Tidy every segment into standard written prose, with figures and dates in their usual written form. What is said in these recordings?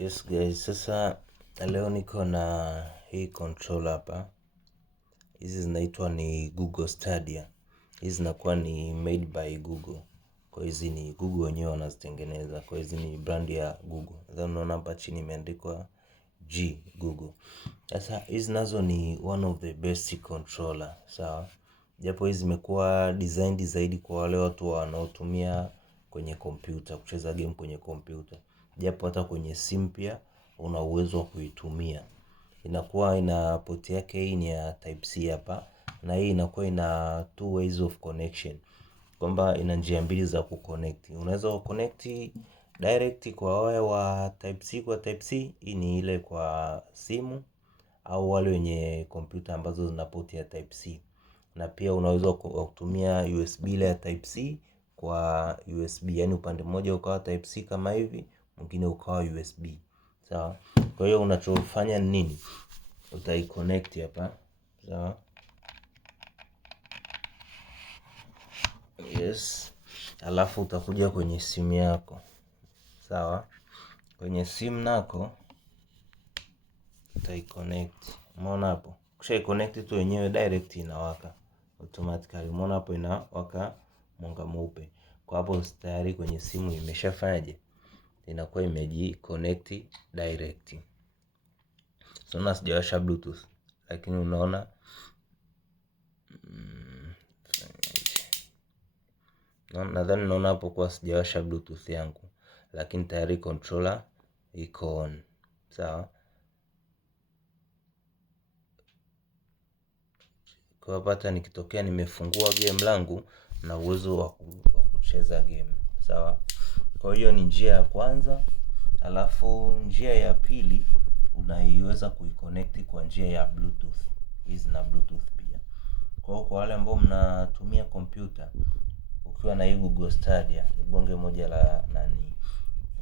Yes guys, sasa leo niko na hii controller hapa. Hizi zinaitwa ni Google Stadia. Hizi zinakuwa ni made by Google. Kwa hizi ni Google wenyewe wanazitengeneza. Kwa hizi ni brand ya Google. Then unaona hapa chini imeandikwa G Google. Sasa hizi nazo ni one of the best controller, sawa? Japo hizi zimekuwa designed zaidi kwa wale watu wanaotumia kwenye computer, kucheza game kwenye computer. Japo hata kwenye simu pia una uwezo wa kuitumia. Inakuwa ina port yake hii ni ya type C hapa, na hii inakuwa ina two ways of connection, kwamba ina njia mbili za kuconnect. Unaweza kuconnect direct kwa waya wa type C kwa type C, hii ni ile kwa simu au wale wenye kompyuta ambazo zina port ya type C. Na pia unaweza kutumia USB ile ya type C kwa USB, yani upande mmoja ukawa type C kama hivi, mwingine ukawa USB. Sawa? Kwa hiyo unachofanya nini? Utaiconnect hapa. Sawa? Yes. Alafu utakuja kwenye simu yako. Sawa? Kwenye simu nako utaiconnect. Umeona hapo? Kisha connect tu wenyewe direct inawaka automatically. Umeona hapo inawaka mwanga mweupe. Kwa hapo tayari kwenye simu imeshafanyaje? Inakuwa imeji connect direct. So na sijawasha bluetooth, lakini unaona nadhani unaona hapo kwa sijawasha bluetooth yangu, lakini tayari controller iko on. Sawa? Kwa hapa hata nikitokea nimefungua game langu na uwezo wa kucheza game. Sawa? Kwa hiyo ni njia ya kwanza. Alafu njia ya pili unaiweza kuiconnect kwa njia ya bluetooth. Hizi na bluetooth pia. Kwa wale ambao mnatumia kompyuta, ukiwa na hii Google Stadia ni bonge moja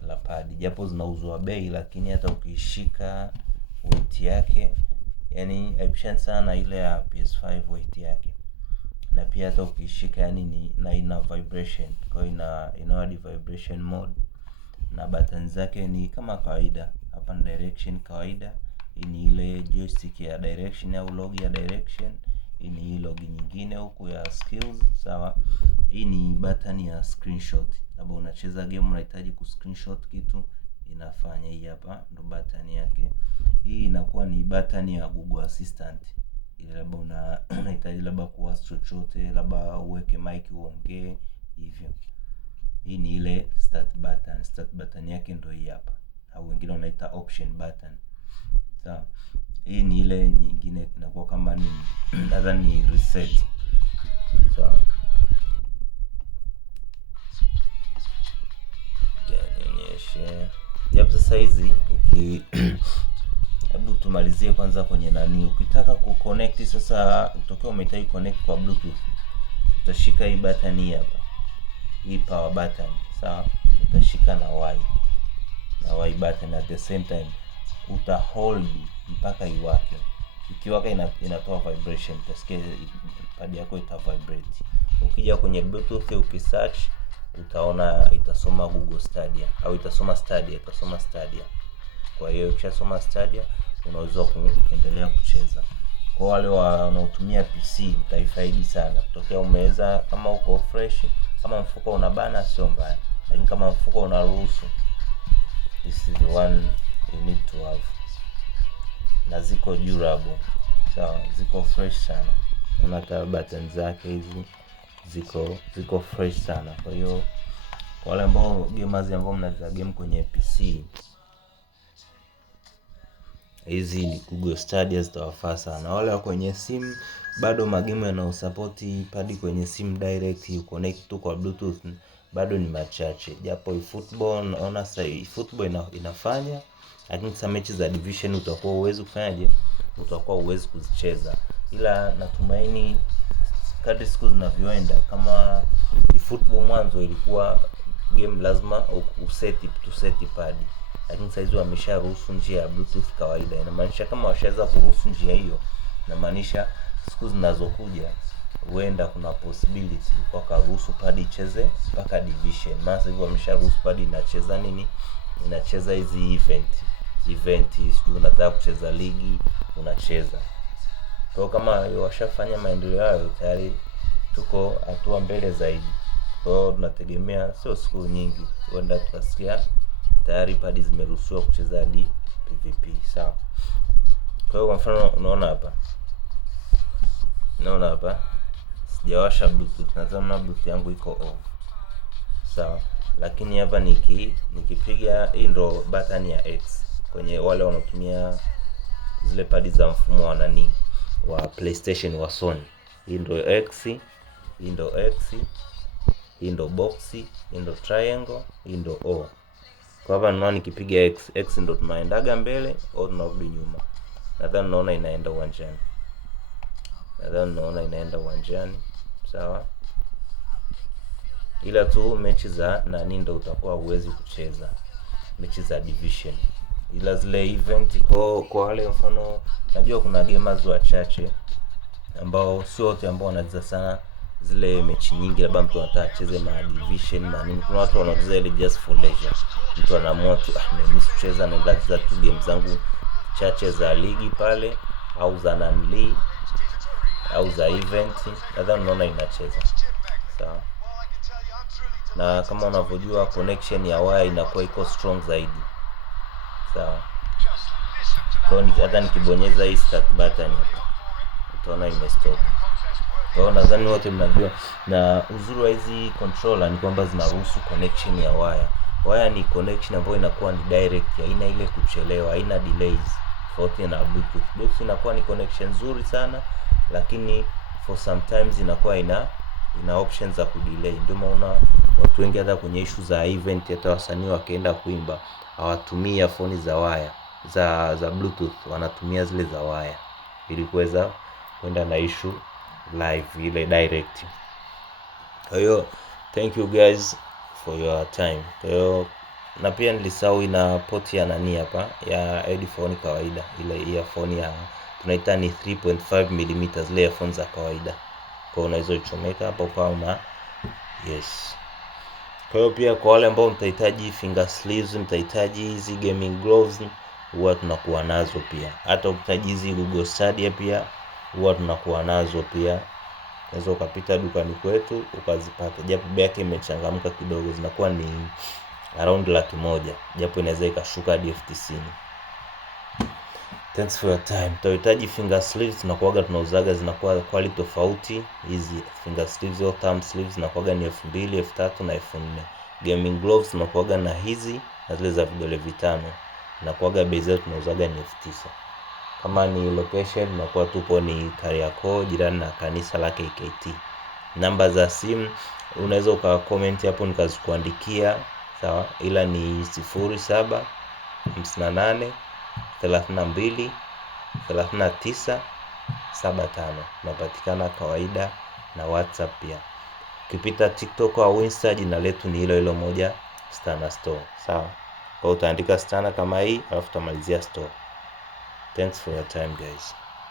la pad. Japo zinauzwa bei, lakini hata ukishika weight yake, yani haipishani sana ile ya PS5 weight yake. Na pia hata ukishika yani ina vibration. Kwa hiyo ina vibration mode. Na button zake ni kama kawaida. Hapa ni direction kawaida. Hii ni ile joystick ya direction au log ya direction. Hii ni hii log nyingine huku ya skills. Sawa? Hii ni button ya screenshot. Labda unacheza game unahitaji ku screenshot kitu, inafanya. Hii hapa ndo button yake. Hii inakuwa ni button ya Google Assistant. Ile labda unahitaji labda kuwasha chochote, labda uweke mic uongee hivyo. Hii ni ile start button. Start button yake ndo hii hapa, au wengine wanaita option button. Sawa? Hii ni ile nyingine inakuwa kama ni nadhani ni reset. Sawa? Japo sasa hizi hebu tumalizie kwanza kwenye nani. Ukitaka kuconnect sasa, utokea umehitaji connect kwa bluetooth, utashika hii button hii hapa, hii power button. Sawa? Utashika na Y button at the same time, uta hold mpaka iwake. Ikiwaka inatoa vibration, utasikia pad yako ita vibrate. Ukija kwenye bluetooth ukisearch, utaona itasoma Google Stadia au itasoma Stadia. Kwa hiyo ukishasoma Stadia unaweza kuendelea kucheza. Kwa wale wanaotumia PC mtaifaidi sana. Kutokea umeweza, kama uko fresh, kama mfuko unabana sio mbaya, lakini kama mfuko unaruhusu, this is the one you need to have. Na ziko durable. Sawa? Ziko fresh sana. Unata button zake hizi ziko fresh sana. Kwa hiyo kwa wale ambao gamers ambao mnacheza game kwenye PC, hizi ni Google Stadia zitawafaa sana. Wale wa kwenye simu bado magame yanayosupport pad kwenye simu direct you connect tu kwa bluetooth bado ni machache. Japo football naona sasa football inafanya, lakini sasa mechi za division utakuwa uwezi kufanyaje? Utakuwa uwezi kuzicheza. Ila natumaini kadri siku zinavyoenda, kama football mwanzo ilikuwa game lazima useti pad, lakini sasa hizo wamesharuhusu njia ya bluetooth kawaida. Inamaanisha kama washaweza kuruhusu njia hiyo, inamaanisha siku zinazokuja huenda kuna possibility wakaruhusu pad icheze mpaka division. Maana sasa hivi wamesharuhusu pad inacheza nini? inacheza hizi event, sijui unataka kucheza ligi unacheza. Kwa kama washafanya maendeleo hayo tayari tuko hatua mbele zaidi. Kwa hiyo tunategemea sio siku nyingi huenda tutasikia tayari padi zimeruhusiwa kucheza hadi PVP, sawa. Kwa hiyo kwa mfano unaona hapa sijawasha bluetooth, nadhani bluetooth yangu iko off, sawa. Lakini hapa nikipiga, hii ndo button ya X kwenye wale wanaotumia zile padi za mfumo wa wa PlayStation wa Sony. Hii ndo X, hii ndo X, hii ndo box, hii ndo triangle, hii ndo O. Kwa hapa naona nikipiga X ndo tunaendaga mbele au tunarudi nyuma. Nadhani naona inaenda uwanjani. Sawa. Ila tu mechi za ndo utakuwa uwezi kucheza mechi za division, ila zile event kwa wale mfano najua kuna gamers wachache ambao sio wote ambao wanacheza sana zile mechi nyingi, labda mtu anataka acheze ma division na nini. Kuna watu wanacheza ile just for leisure, mtu anaamua tu mimi sicheza, naenda kucheza tu game zangu chache za ligi pale au za nanli au za event, nadhani unaona inacheza sawa. Na kama unavyojua connection ya wire inakuwa iko strong zaidi, sawa. Kwa hiyo hata nikibonyeza hii start button hapa utaona imestop. Kwa hiyo nadhani wote mnajua, na uzuri wa hizi controller ni kwamba zinaruhusu connection ya wire. Wire ni connection ambayo inakuwa ni direct, haina ile kuchelewa, haina delays tofauti na Bluetooth. Bluetooth inakuwa ni connection nzuri sana, lakini for sometimes inakuwa ina options za kudelay. Ndio maana watu wengi hata kwenye issue za event, hata wasanii wakaenda kuimba hawatumii earphone za wire za Bluetooth, wanatumia zile za wire ili kuweza kwenda na issue live ile direct. Kwa hiyo thank you guys for your time. Kwa hiyo na pia nilisahau ina port ya hapa ya headphone kawaida, ile earphone ya tunaita ni 3.5 mm, zile earphone za kawaida. Kwa unaweza ichomeka hapo kwa yes. Kwa hiyo pia kwa wale ambao mtahitaji finger sleeves, mtahitaji hizi gaming gloves, huwa tunakuwa nazo pia. Hata ukihitaji hizi Google Stadia pia huwa tunakuwa nazo pia. Unaweza ukapita dukani kwetu ukazipata, japo bei yake imechangamka kidogo, zinakuwa ni around 100,000, japo inaweza ikashuka hadi 90,000. Thanks for your time. Tutahitaji finger sleeves, tunauzaga, zinakuwa quality tofauti. Hizi finger sleeves au thumb sleeves zinakuwa ni 2,000, 3,000 na 4,000. Gaming gloves zinakuwa na hizi na zile za vidole vitano, zinakuwa bei zetu tunauzaga ni 9,000. Kama ni location tunakuwa tupo ni Kariakoo, jirani na kanisa la KKT. Namba za simu unaweza ukacomment hapo nikazikuandikia, sawa, ila ni 07 58 32 39 75. Napatikana kawaida na WhatsApp pia. Ukipita TikTok au Insta jina letu ni hilo moja, Stana Store, sawa. Kwa utaandika Stana kama hii alafu utamalizia store. Thanks for your time guys.